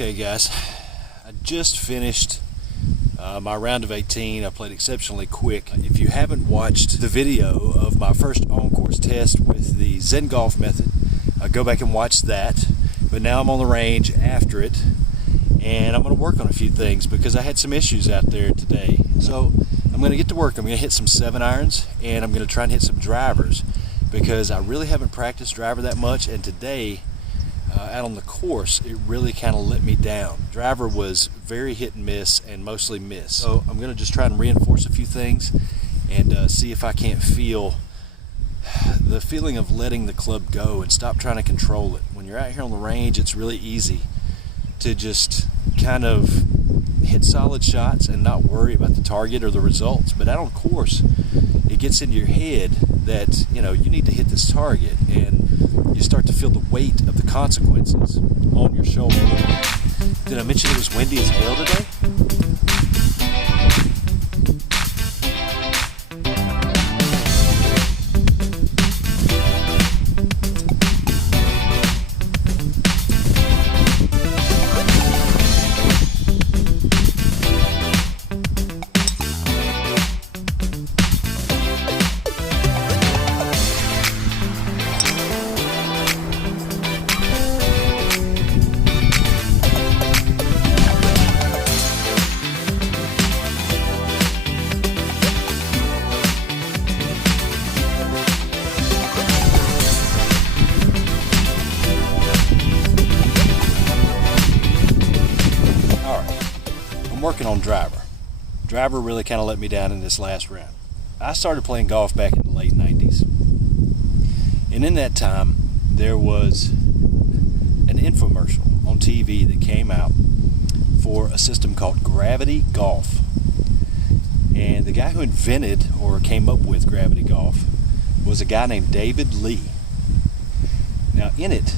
Okay guys, I just finished my round of 18. I played exceptionally quick. If you haven't watched the video of my first on-course test with the Zen Golf method, go back and watch that. But now I'm on the range after it, and I'm going to work on a few things because I had some issues out there today. So I'm going to get to work. I'm going to hit some 7-irons, and I'm going to try and hit some drivers because I really haven't practiced driver that much, and today out on the course, it really kind of let me down. Driver was very hit and miss and mostly miss. So I'm going to just try and reinforce a few things and see if I can't feel the feeling of letting the club go and stop trying to control it. When you're out here on the range, it's really easy to just kind of hit solid shots and not worry about the target or the results. But out on course, it gets into your head that you need to hit this target, and you start to feel the weight of the consequences on your shoulder. Did I mention it was windy as hell today? I'm working on driver. Driver really kind of let me down in this last round. I started playing golf back in the late 90s. And in that time, there was an infomercial on TV that came out for a system called Gravity Golf. And the guy who invented or came up with Gravity Golf was a guy named David Lee. Now in it,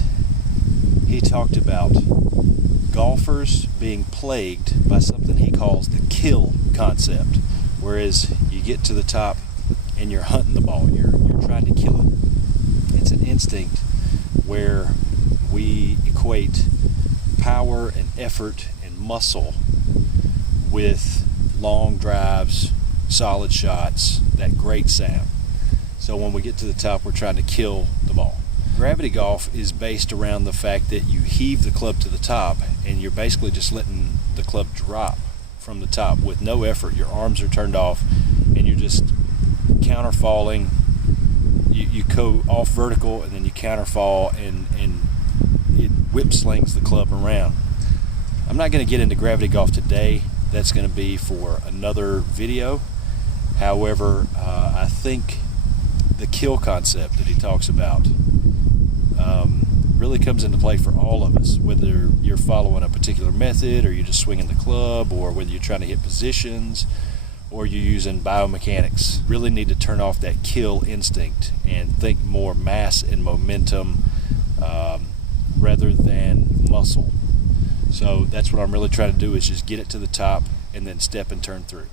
he talked about golfers being plagued by something he calls the kill concept, whereas you get to the top and you're hunting the ball, you're trying to kill it. It's an instinct where we equate power and effort and muscle with long drives, solid shots, that great sound. So when we get to the top, we're trying to kill the ball. Gravity golf is based around the fact that you heave the club to the top and you're basically just letting the club drop from the top with no effort. Your arms are turned off and you're just counterfalling. You go off vertical and then you counterfall, and it whip slings the club around. I'm not going to get into gravity golf today. That's going to be for another video. However, I think the kill concept that he talks about really comes into play for all of us, whether you're following a particular method or you're just swinging the club, or whether you're trying to hit positions or you're using biomechanics. Really need to turn off that kill instinct and think more mass and momentum rather than muscle. So that's what I'm really trying to do, is just get it to the top and then step and turn through.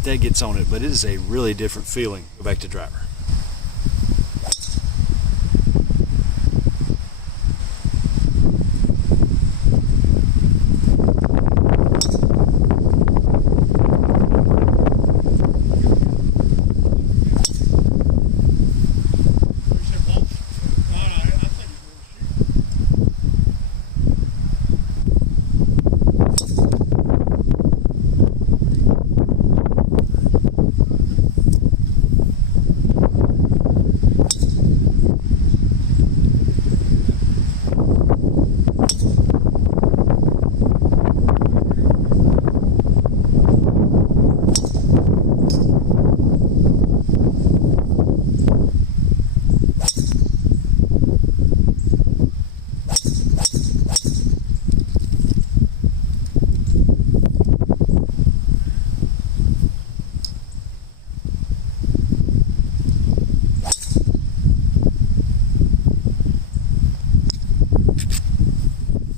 right, that gets on it, but it is a really different feeling. Go back to driver.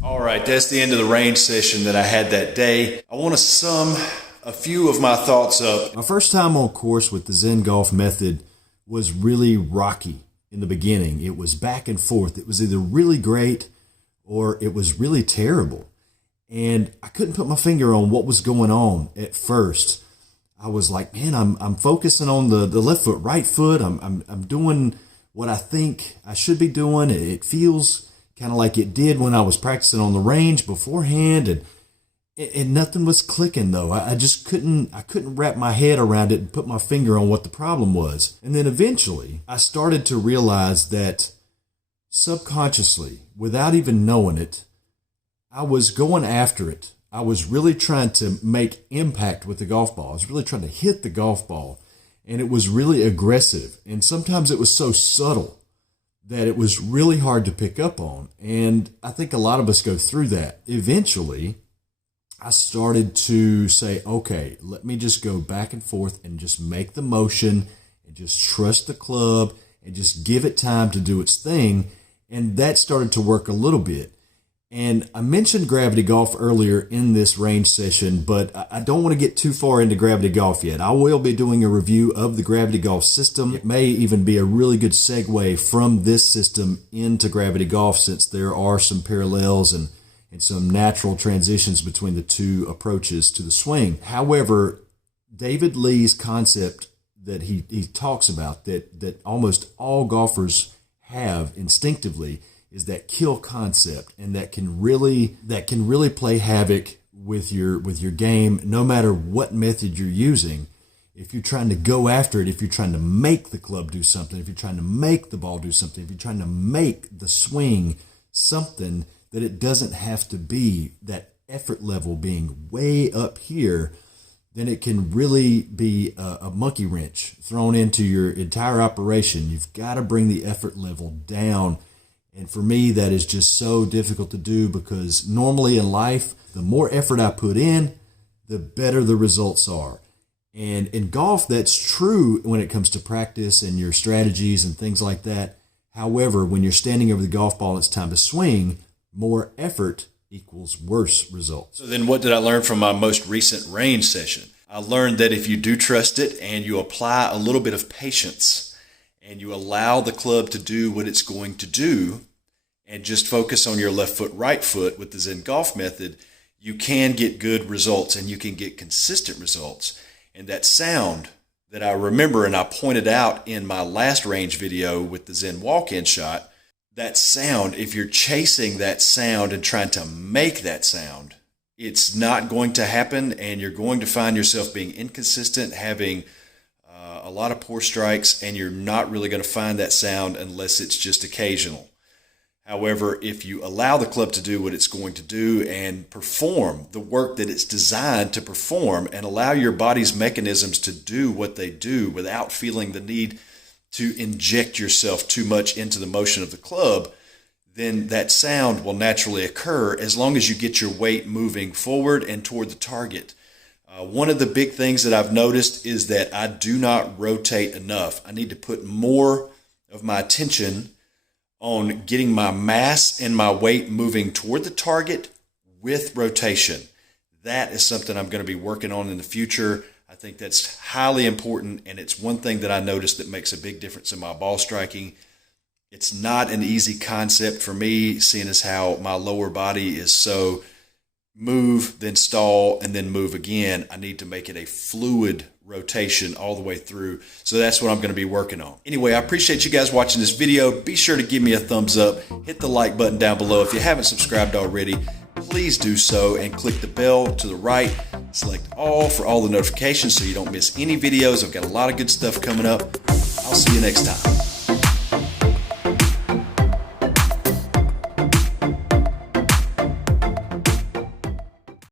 All right, that's the end of the range session that I had that day. I want to sum a few of my thoughts up. My first time on course with the Zen Golf method was really rocky in the beginning. It was back and forth. It was either really great or it was really terrible. And I couldn't put my finger on what was going on at first. I was like, man, I'm focusing on the left foot, right foot. I'm doing what I think I should be doing. It feels kind of like it did when I was practicing on the range beforehand, and nothing was clicking though. I just couldn't wrap my head around it and put my finger on what the problem was. And then eventually I started to realize that subconsciously, without even knowing it, I was going after it. I was really trying to make impact with the golf ball. I was really trying to hit the golf ball, and it was really aggressive. And sometimes it was so subtle that it was really hard to pick up on. And I think a lot of us go through that. Eventually, I started to say, okay, let me just go back and forth and just make the motion and just trust the club and just give it time to do its thing. And that started to work a little bit. And I mentioned Gravity Golf earlier in this range session, but I don't want to get too far into Gravity Golf yet. I will be doing a review of the Gravity Golf system. It may even be a really good segue from this system into Gravity Golf, since there are some parallels and some natural transitions between the two approaches to the swing. However, David Lee's concept that he talks about, that almost all golfers have instinctively, is that kill concept, and that can really play havoc with your game, no matter what method you're using. If you're trying to go after it, if you're trying to make the club do something, if you're trying to make the ball do something, if you're trying to make the swing something, that it doesn't have to be that effort level being way up here, then it can really be a monkey wrench thrown into your entire operation. You've got to bring the effort level down. And for me, that is just so difficult to do, because normally in life, the more effort I put in, the better the results are. And in golf, that's true when it comes to practice and your strategies and things like that. However, when you're standing over the golf ball, it's time to swing, more effort equals worse results. So then what did I learn from my most recent range session? I learned that if you do trust it and you apply a little bit of patience, and you allow the club to do what it's going to do, and just focus on your left foot, right foot with the Zen Golf method, you can get good results, and you can get consistent results. And that sound that I remember, and I pointed out in my last range video with the Zen walk-in shot, that sound, if you're chasing that sound and trying to make that sound, it's not going to happen, and you're going to find yourself being inconsistent, having a lot of poor strikes, and you're not really going to find that sound unless it's just occasional. However, if you allow the club to do what it's going to do and perform the work that it's designed to perform, and allow your body's mechanisms to do what they do without feeling the need to inject yourself too much into the motion of the club, then that sound will naturally occur as long as you get your weight moving forward and toward the target. One of the big things that I've noticed is that I do not rotate enough. I need to put more of my attention on getting my mass and my weight moving toward the target with rotation. That is something I'm going to be working on in the future. I think that's highly important, and it's one thing that I noticed that makes a big difference in my ball striking. It's not an easy concept for me, seeing as how my lower body is so move, then stall, and then move again. I need to make it a fluid rotation all the way through. So that's what I'm going to be working on. Anyway, I appreciate you guys watching this video. Be sure to give me a thumbs up. Hit the like button down below. If you haven't subscribed already, please do so, and click the bell to the right. Select all for all the notifications so you don't miss any videos. I've got a lot of good stuff coming up. I'll see you next time.